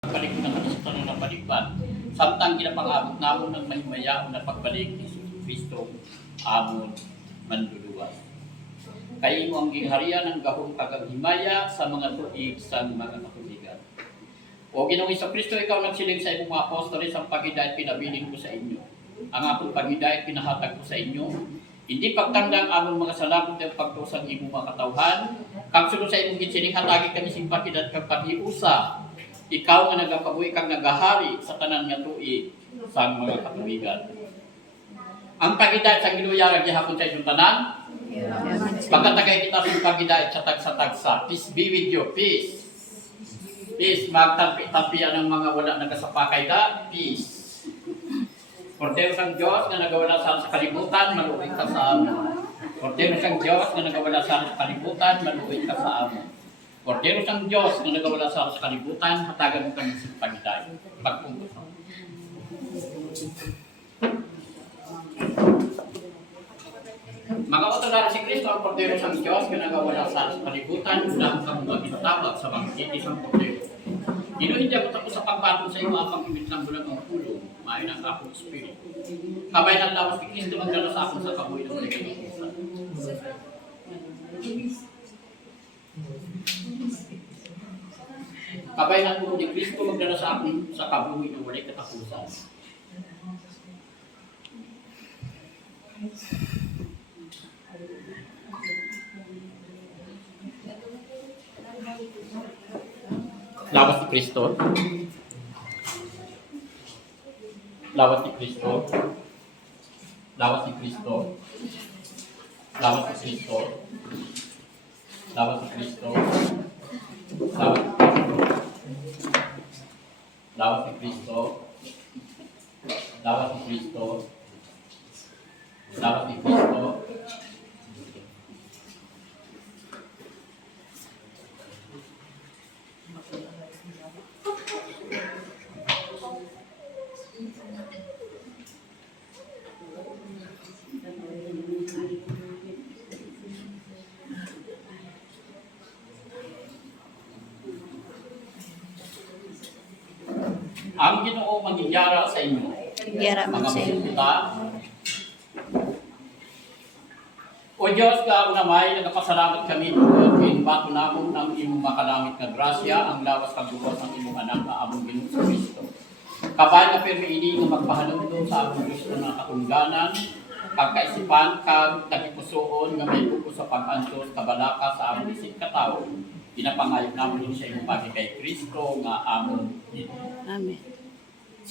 Pagbalik ko na kami sa tanong ng balikan. Samtang kinapangabot namon ng mahimayaon na pagbalik ni Kristo amon manluluwas. Kayo ang gingharian ng gahong kaganghimaya sa mga tuig sa mga katuligan. O Ginoong Kristo, ikaw nagsiling sa imong mga apostoles ang pagidait pinabiling ko sa inyo. Ang akong pagidait pinahatag ko sa inyo. Hindi pagtandang among mga salabot ng pagtusang imong mga katawhan. Kang sunod sa imong ginsiling hatagi kami simpatid at pagpatiusa. Ikaw nga nagapabuhi kang nagahari sa tanan nga tuig sa mga katuligan. Ang pagidait sa Ginoo gihapon sa inyong tanan. Pagkatagay kita sa pagidait sa tagsa-tagsa. Peace be with you. Peace. Peace. Magtampi-tampian ng mga wala nagasapakay ka. Peace. Kordero sang Diyos na nagawala sa kalibutan, maluoy ka sa amin. Kordero sang Diyos na nagawala sa kalibutan, maluoy ka sa amin. Kordero sang Diyos na nagawala sa kalibutan, hatagan mo kami sa pagidait. Pagpungkot. Mga utodara si Kristo ang Kordero sang Diyos na nagawala sa kalibutan, ulang kang magbitabag sa mga kitis ang Kordero. Dino hindi ako tapos sa pagbatong sa iyo apang imit ng bulan ng pulong, maayon ang akong espiritu. Kabay ng lawas ni Kristo magdala sa akin sa kabuhay ng ulit ng pusa. Kabay ng ulo ni Kristo magdala sa akin sa kabuhay ng ulit katapusan. Lawas ni Kristo. Lawas ni Kristo. Lawas ni Kristo. Lawas ni Kristo. Lawas ni Kristo. Lawas ni Kristo. Lawas ni Kristo. Lawas ni Kristo. Ang Ginoo magigiyara sa inyo. Yara man Mga sa inyo. masita. O Diyos, ka unamay, nagpasalamat kami doon, kinbato namon ng imong makalamit na grasya, ang lawas kagubos ng imong anak na among Ginoo sa Kristo. Kabay na pirmi ini nga magpahalumdum sa among Kristo na katungganan, kagkaisipan, kag tagipusoon nga may buko sa pag-antos, kabalaka sa among isip katao. Pinapangayot namin sa imong pagi kay Kristo nga among Ginoo. Amen.